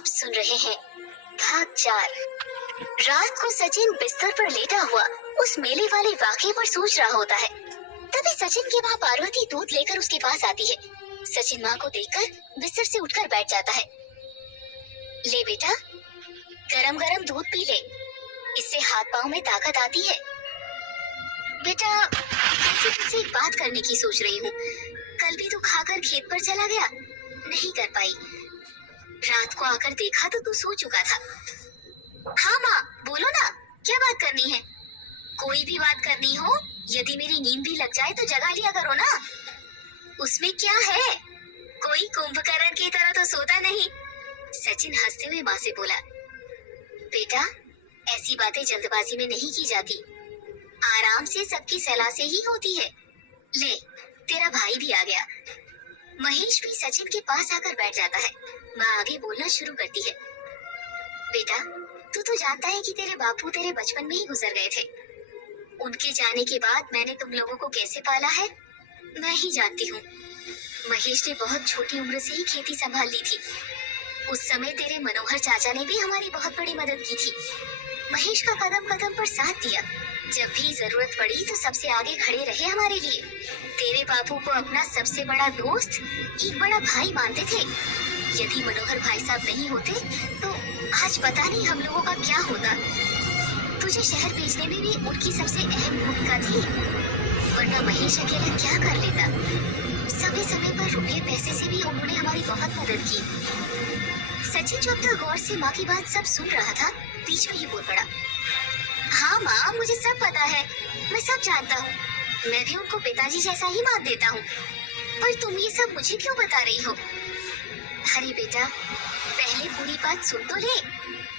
आप सुन रहे हैं भाग 4। रात को सचिन बिस्तर पर लेटा हुआ उस मेले वाले वाकये पर सोच रहा होता है। तभी सचिन की माँ पार्वती दूध लेकर उसके पास आती है। सचिन माँ को देखकर बिस्तर से उठकर बैठ जाता है। ले बेटा, गरम गरम दूध पी ले, इससे हाथ पाँव में ताकत आती है। बेटा, तुमसे एक बात करने की सोच रही हूँ। कल भी तू खाकर खेत पर चला गया, नहीं कर पाई। रात को आकर देखा तो तू सो चुका था। हाँ माँ, बोलो ना, क्या बात करनी है? कोई भी बात करनी हो, यदि मेरी नींद भी लग जाए तो जगा लिया करो ना। उसमें क्या है, कोई कुंभकर्ण की तरह तो सोता नहीं। सचिन हंसते हुए माँ से बोला, बेटा ऐसी बातें जल्दबाजी में नहीं की जाती, आराम से सबकी सलाह से ही होती है। ले, तेरा भाई भी आ गया। महेश भी सचिन के पास आकर बैठ जाता है। माँ आगे बोलना शुरू करती है, बेटा तू तो जानता है कि तेरे बापू तेरे बचपन में ही गुजर गए थे। उनके जाने के बाद मैंने तुम लोगों को कैसे पाला है, मैं ही जानती हूँ। महेश ने बहुत छोटी उम्र से ही खेती संभाल ली थी। उस समय तेरे मनोहर चाचा ने भी हमारी बहुत बड़ी मदद की थी। महेश का कदम कदम पर साथ दिया, जब भी जरूरत पड़ी तो सबसे आगे खड़े रहे हमारे लिए। तेरे बापू को अपना सबसे बड़ा दोस्त, एक बड़ा भाई मानते थे। यदि मनोहर भाई साहब नहीं होते तो आज पता नहीं हम लोगों का क्या होता। तुझे शहर भेजने में भी उनकी सबसे अहम भूमिका थी, वरना महेश अकेला क्या कर लेता। समय समय पर रुपये पैसे से भी उन्होंने हमारी बहुत मदद की। सचिन जो अब तक गौर से माँ की बात सब सुन रहा था, बीच में ही बोल पड़ा, हाँ माँ, मुझे सब पता है, मैं सब जानता हूँ। मैं भी उनको पिताजी जैसा ही मान देता हूँ। पर तुम ये सब मुझे क्यों बता रही हो? अरे बेटा, पहले पूरी बात सुन तो ले।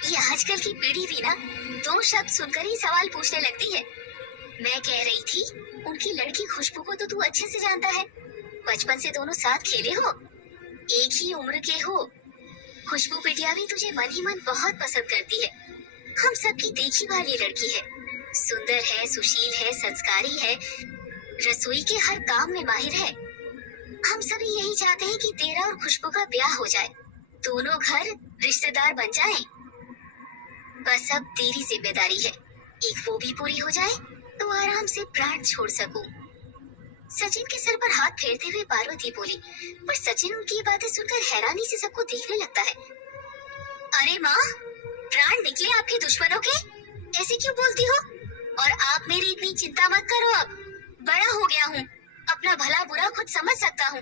ये आजकल की पीढ़ी भी ना 2 शब्द सुनकर ही सवाल पूछने लगती है। मैं कह रही थी, उनकी लड़की खुशबू को तो तू अच्छे से जानता है। बचपन से दोनों साथ खेले हो, एक ही उम्र के हो। खुशबू बिटिया भी तुझे मन ही मन बहुत पसंद करती है। हम सबकी देखी भाली लड़की है, सुंदर है, सुशील है, संस्कारी है, रसोई के हर काम में माहिर है। हम सभी यही चाहते हैं कि तेरा और खुशबू का ब्याह हो जाए, दोनों घर रिश्तेदार बन जाएं। बस अब तेरी जिम्मेदारी है, एक वो भी पूरी हो जाए तो आराम से प्राण छोड़ सकूं। सचिन के सर पर हाथ फेरते हुए पार्वती बोली, पर सचिन उनकी ये बातें सुनकर हैरानी से सबको देखने लगता है। अरे माँ, प्राण निकले आपके दुश्मनों के, ऐसे क्यों बोलती हो? और आप मेरी इतनी चिंता मत करो, अब बड़ा हो गया हूँ, अपना भला बुरा खुद समझ सकता हूँ।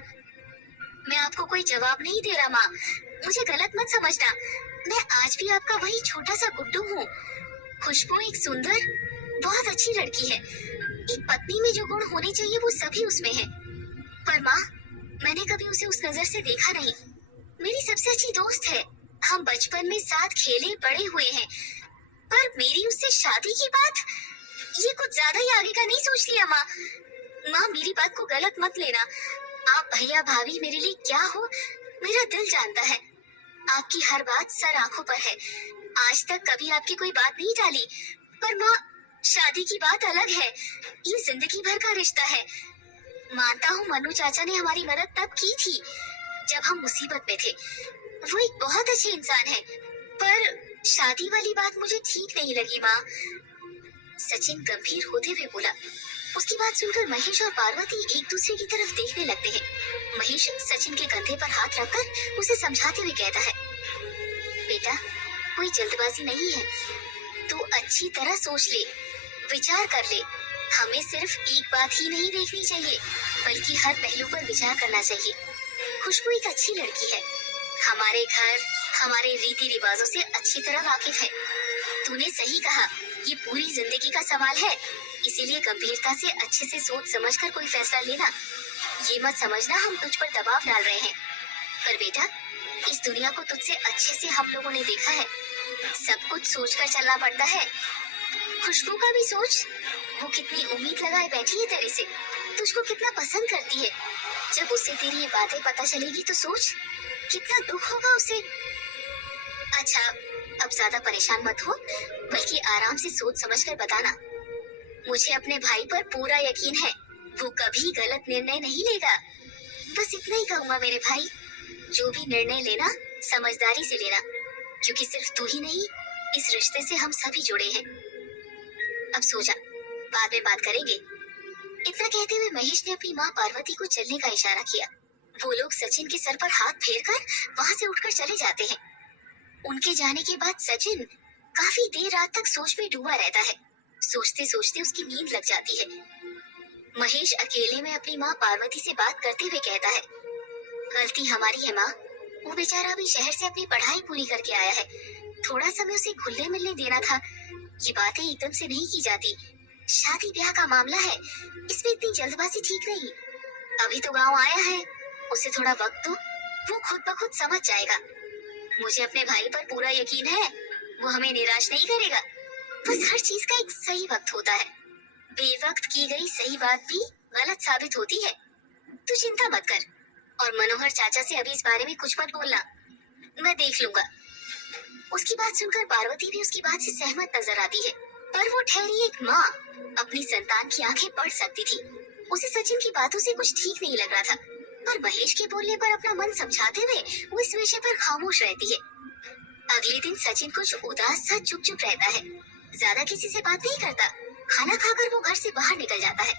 मैं आपको कोई जवाब नहीं दे रहा माँ, मुझे गलत मत समझना। मैं आज भी आपका वही छोटा सा गुड्डू हूँ। खुशबू एक सुंदर, बहुत अच्छी लड़की है। एक पत्नी में जो गुण होने चाहिए वो सभी उसमें है। पर माँ, मैंने कभी उसे उस नजर से देखा नहीं। मेरी सबसे अच्छी दोस्त है, हम बचपन में साथ खेले बड़े हुए हैं। पर मेरी उससे शादी की बात, ये कुछ ज्यादा ही आगे का नहीं सोच लिया माँ। माँ, मेरी बात को गलत मत लेना। आप भैया भाभी मेरे लिए क्या हो, मेरा दिल जानता है। आपकी हर बात सर आंखों पर है। आज तक कभी आपकी कोई बात नहीं टाली। पर माँ, शादी की बात अलग है, ये जिंदगी भर का रिश्ता है। मानता हूँ मनु चाचा ने हमारी मदद तब की थी जब हम मुसीबत में थे। वो एक बहुत अच्छे इंसान है, पर शादी वाली बात मुझे ठीक नहीं लगी माँ। सचिन गंभीर होते हुए बोला। उसकी बात सुनकर महेश और पार्वती एक दूसरे की तरफ देखने लगते हैं। महेश सचिन के कंधे पर हाथ रखकर उसे समझाते हुए कहता है, बेटा कोई जल्दबाजी नहीं है, तू अच्छी तरह सोच ले, विचार कर ले। हमें सिर्फ एक बात ही नहीं देखनी चाहिए, बल्कि हर पहलू पर विचार करना चाहिए। खुशबू एक अच्छी लड़की है, हमारे घर, हमारे रीति रिवाजों से अच्छी तरह वाकिफ है। तूने सही कहा, ये पूरी जिंदगी का सवाल है, इसीलिए गंभीरता से अच्छे से सोच समझकर कोई फैसला लेना। ये मत समझना हम तुझ पर दबाव डाल रहे हैं। पर बेटा, इस दुनिया को तुझसे अच्छे से हम लोगों ने देखा है, सब कुछ सोचकर चलना पड़ता है। खुशबू का भी सोच, वो कितनी उम्मीद लगाए बैठी है तेरे से, तुझको कितना पसंद करती है। जब उसे तेरी ये बातें पता चलेगी तो सोच, कितना दुख होगा उसे। अच्छा, अब ज्यादा परेशान मत हो, बल्कि आराम से सोच समझकर बताना। मुझे अपने भाई पर पूरा यकीन है, वो कभी गलत निर्णय नहीं लेगा। बस इतना ही कहूँगा मेरे भाई, जो भी निर्णय लेना समझदारी से लेना, क्योंकि सिर्फ तू ही नहीं, इस रिश्ते से हम सभी जुड़े हैं। अब सो जा, बाद में बात करेंगे। इतना कहते हुए महेश ने अपनी माँ पार्वती को चलने का इशारा किया। वो लोग सचिन के सर पर हाथ फेरकर वहाँ से उठकर चले जाते हैं। उनके जाने के बाद सचिन काफी देर रात तक सोच में डूबा रहता है। सोचते सोचते उसकी नींद लग जाती है। महेश अकेले में अपनी माँ पार्वती से बात करते हुए कहता है, गलती हमारी है माँ। वो बेचारा अभी शहर से अपनी पढ़ाई पूरी करके आया है। थोड़ा समय उसे घुलने मिलने देना था। ये बातें एकदम से नहीं की जाती। शादी ब्याह का मामला है, इसमें इतनी जल्दबाजी ठीक नहीं। अभी तो गांव आया है, उसे थोड़ा वक्त दो, वो खुद ब खुद समझ जाएगा। मुझे अपने भाई पर पूरा यकीन है, वो हमें निराश नहीं करेगा। बस हर चीज का एक सही वक्त होता है। बेवक्त की गई सही बात भी गलत साबित होती है। तू चिंता मत कर, और मनोहर चाचा से अभी इस बारे में कुछ मत बोलना, मैं देख लूंगा। उसकी बात सुनकर पार्वती भी उसकी बात से सहमत नजर आती है, पर वो ठहरी एक माँ अपनी संतान की आंखें पढ़ सकती थी। उसे सचिन की बातों से कुछ ठीक नहीं लग रहा था, पर महेश के बोलने पर अपना मन समझाते हुए वो इस विषय पर खामोश रहती है। अगले दिन सचिन कुछ उदास सा चुप चुप रहता है, ज्यादा किसी से बात नहीं करता। खाना खाकर वो घर से बाहर निकल जाता है।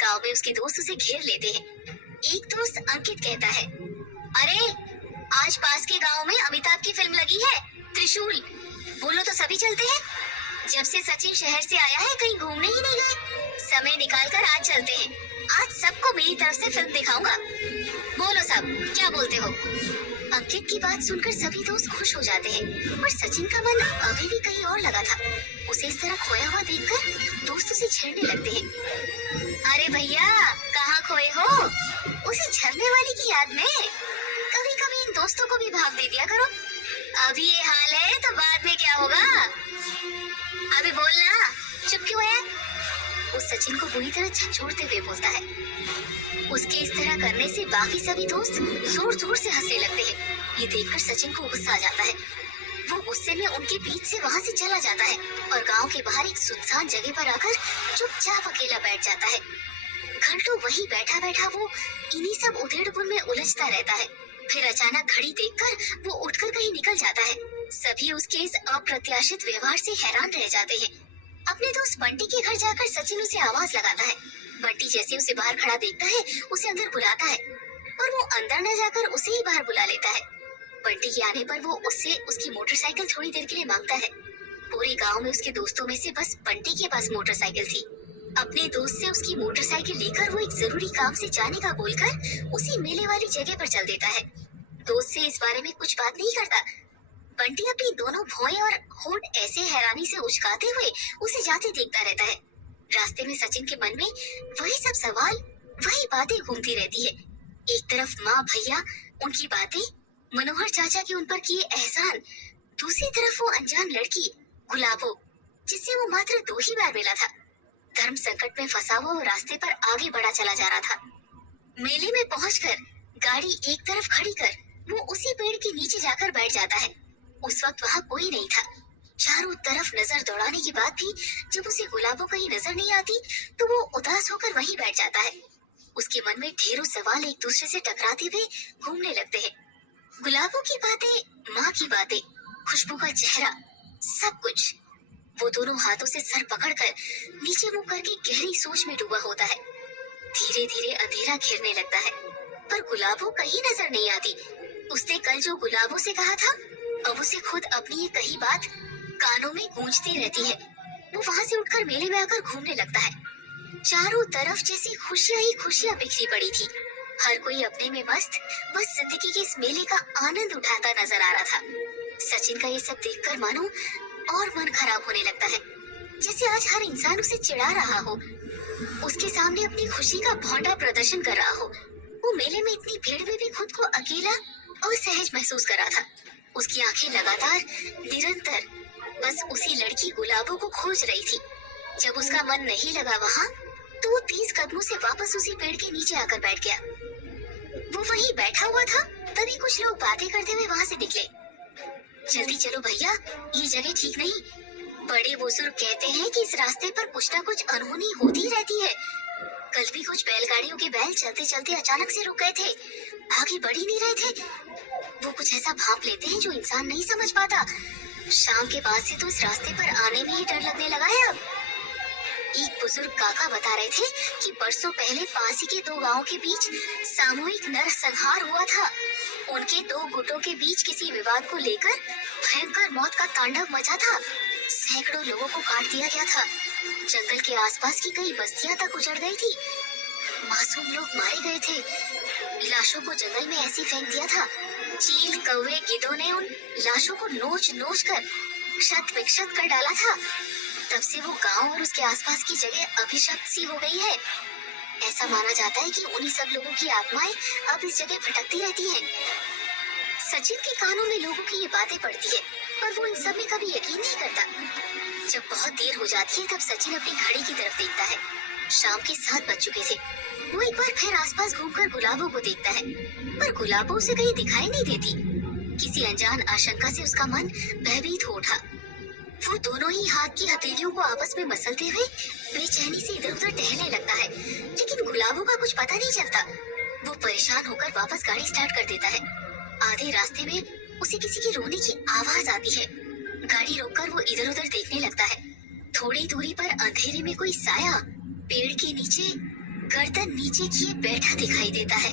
गांव में उसके दोस्त उसे घेर लेते हैं। एक दोस्त अंकित कहता है, अरे आज पास के गांव में अमिताभ की फिल्म लगी है, त्रिशूल। बोलो तो सभी चलते हैं। जब से सचिन शहर से आया है कहीं घूमने ही नहीं गए। समय निकालकर आज चलते हैं। आज सबको मेरी तरफ से फिल्म दिखाऊंगा। बोलो सब, क्या बोलते हो? अंकित की बात सुनकर सभी दोस्त खुश हो जाते हैं, पर सचिन का मन अभी भी कहीं और लगा था। उसे इस तरह खोया हुआ देखकर दोस्त उसे छेड़ने लगते हैं। अरे भैया, कहाँ खोए हो? उसी झरने वाली की याद में। कभी कभी इन दोस्तों को भी भाग दे दिया करो। अभी ये हाल है तो बाद में क्या होगा? अभी बोलना, चुप क्यों है? वो सचिन को बुरी तरह झंझोड़ते हुए बोलता है। उसके इस तरह करने से बाकी सभी दोस्त जोर जोर से हंसने लगते हैं। ये देखकर सचिन को गुस्सा आ जाता है। वो गुस्से में उनके बीच से वहाँ से चला जाता है और गांव के बाहर एक सुनसान जगह पर आकर चुपचाप अकेला बैठ जाता है। घंटों वहीं बैठा बैठा वो इन्हीं सब उधेड़-बुन में उलझता रहता है। फिर अचानक घड़ी देखकर वो उठकर कहीं निकल जाता है। सभी उसके इस अप्रत्याशित व्यवहार से हैरान रह जाते हैं। अपने दोस्त बंटी के घर जाकर सचिन उसे आवाज लगाता है। बंटी जैसे उसे बाहर खड़ा देखता है, उसे अंदर बुलाता है, और वो अंदर न जाकर उसे ही बाहर बुला लेता है। बंटी के आने पर वो उससे उसकी मोटरसाइकिल थोड़ी देर के लिए मांगता है। पूरे गांव में उसके दोस्तों में से बस बंटी के पास मोटरसाइकिल थी। अपने दोस्त से उसकी मोटरसाइकिल लेकर वो एक जरूरी काम से जाने का बोलकर उसी मेले वाली जगह पर चल देता है। दोस्त से इस बारे में कुछ बात नहीं करता। बंटी अपनी दोनों भौएं और होंठ ऐसे हैरानी से उचकाते हुए उसे जाते देखता रहता है। रास्ते में सचिन के मन में वही सब सवाल, वही बातें घूमती रहती है। एक तरफ माँ भैया, उनकी बातें, मनोहर चाचा के उन पर किए एहसान, दूसरी तरफ वो अनजान लड़की गुलाबो, जिससे वो मात्र 2 ही बार मिला था। धर्म संकट में फंसा हुआ वो रास्ते पर आगे बढ़ा चला जा रहा था। मेले में पहुंचकर गाड़ी एक तरफ खड़ी कर वो उसी पेड़ के नीचे जाकर बैठ जाता है। उस वक्त वहाँ कोई नहीं था। चारों तरफ नजर दौड़ाने के बाद भी जब उसे गुलाबो कहीं नजर नहीं आती तो वो उदास होकर वहीं बैठ जाता है। उसके मन में ढेरों सवाल एक दूसरे से टकराते हुए घूमने लगते हैं। गुलाबो की बातें, माँ की बातें, खुशबू का चेहरा, सब कुछ। वो दोनों हाथों से सर पकड़कर नीचे मुंह करके गहरी सोच में डूबा होता है। धीरे धीरे अंधेरा घेरने लगता है, पर गुलाबो कहीं नजर नहीं आती। उसने कल जो गुलाबो से कहा था, अब उसे खुद अपनी ये कही बात कानों में गूंजती रहती है। वो वहाँ से उठकर मेले में आकर घूमने लगता है। चारों तरफ जैसी खुशियां ही खुशियां बिखरी पड़ी थी। हर कोई अपने में मस्त, बस जिंदगी के इस मेले का आनंद उठाता नजर आ रहा था। सचिन का ये सब देखकर मानो और मन खराब होने लगता है, जैसे आज हर इंसान उसे चिढ़ा रहा हो, उसके सामने अपनी खुशी का भौंडा प्रदर्शन कर रहा हो। वो मेले में इतनी भीड़ में भी खुद को अकेला और सहज महसूस कर रहा था। उसकी आंखें लगातार, निरंतर बस उसी लड़की गुलाबो को खोज रही थी। जब उसका मन नहीं लगा वहाँ, तो वो 30 कदमों से वापस उसी पेड़ के नीचे आकर बैठ गया। वो वहीं बैठा हुआ था, तभी कुछ लोग बातें करते हुए वहाँ से निकले। जल्दी चलो भैया, ये जगह ठीक नहीं। बड़े बुजुर्ग कहते हैं कि इस रास्ते पर कुछ न कुछ अनहोनी होती रहती है। कल भी कुछ बैलगाड़ियों के बैल चलते चलते अचानक से रुक गए थे। आगे बढ़ ही नहीं रहे थे। वो कुछ ऐसा भांप लेते हैं जो इंसान नहीं समझ पाता। शाम के बाद से तो इस रास्ते पर आने में ही डर लगने लगा है अब। एक बुजुर्ग काका बता रहे थे कि बरसों पहले पास ही के दो गांवों के बीच सामूहिक नरसंहार हुआ था। उनके दो गुटों के बीच किसी विवाद को लेकर भयंकर मौत का तांडव मचा था। सैकड़ों लोगों को काट दिया गया था। जंगल के आसपास की कई बस्तियां तक उजड़ गई थी। मासूम लोग मारे गए थे। लाशों को जंगल में ऐसे फेंक दिया था। चील, कौवे, गिद्धों ने उन लाशों को नोच नोच कर क्षत विक्षत कर डाला था। तब से वो गांव और उसके आसपास की जगह अभिशप्त सी हो गई है। ऐसा माना जाता है कि उन्हीं सब लोगों की आत्माएं अब इस जगह भटकती रहती हैं। सचिन के कानों में लोगों की ये बातें पड़ती है, पर वो इन सब में कभी यकीन नहीं करता। जब बहुत देर हो जाती है तब सचिन अपनी घड़ी की तरफ देखता है। शाम के 7 बज चुके थे। वो एक बार फिर आसपास घूमकर गुलाबों को देखता है, पर गुलाबों उसे कहीं दिखाई नहीं देती। किसी अनजान आशंका से उसका मन भयभीत हो उठा। वो दोनों ही हाथ की हथेलियों को आपस में मसलते हुए बेचैनी से इधर उधर टहलने लगता है, लेकिन गुलाबों का कुछ पता नहीं चलता। वो परेशान होकर वापस गाड़ी स्टार्ट कर देता है। आधे रास्ते में उसे किसी के रोने की आवाज आती है। गाड़ी रोककर वो इधर उधर देखने लगता है। थोड़ी दूरी पर अंधेरे में कोई साया पेड़ के नीचे गर्दन नीचे किए बैठा दिखाई देता है।